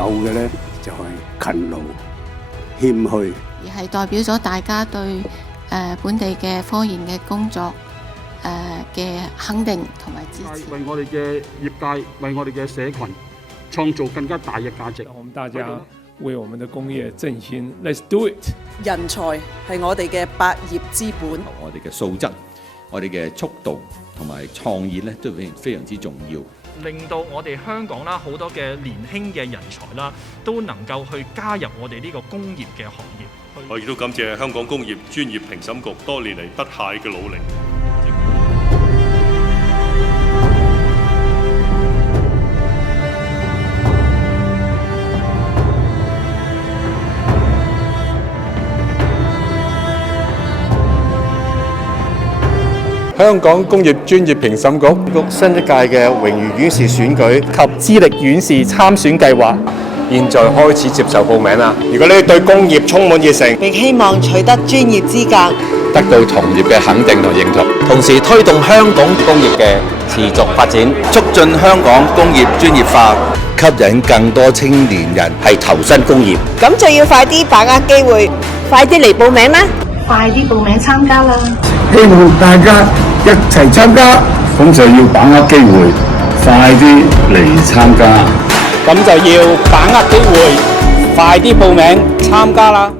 有嘅咧就係勤勞、謙虛，而係代表咗大家對本地嘅科研嘅工作嘅肯定同埋支持，為我哋嘅業界、為我哋嘅社群創造更加大嘅價值。我們大家為我們的工業振興 ，Let's do it！ 人才係我哋嘅百業之本，我哋嘅素質、我哋嘅速度同埋創意咧，都非常之重要。令到我哋香港啦，好多嘅年輕嘅人才啦，都能夠去加入我哋呢個工業嘅行業。我亦都感謝香港工業專業評審局多年嚟不懈嘅努力。香港工業專業評審局新一屆嘅榮譽院士選舉及資歷院士參選計劃，現在開始接受報名啦！如果你對工業充滿熱誠，並希望取得專業資格，得到同業嘅肯定同認同，同時推動香港工業嘅持續發展，促進香港工業專業化，吸引更多青年人係投身工業。咁就要快啲把握機會，快啲嚟報名啦！快啲報名參加啦！希望大家一齊參加，咁就要把握機會，快啲嚟參加。咁就要把握機會，快啲報名參加啦！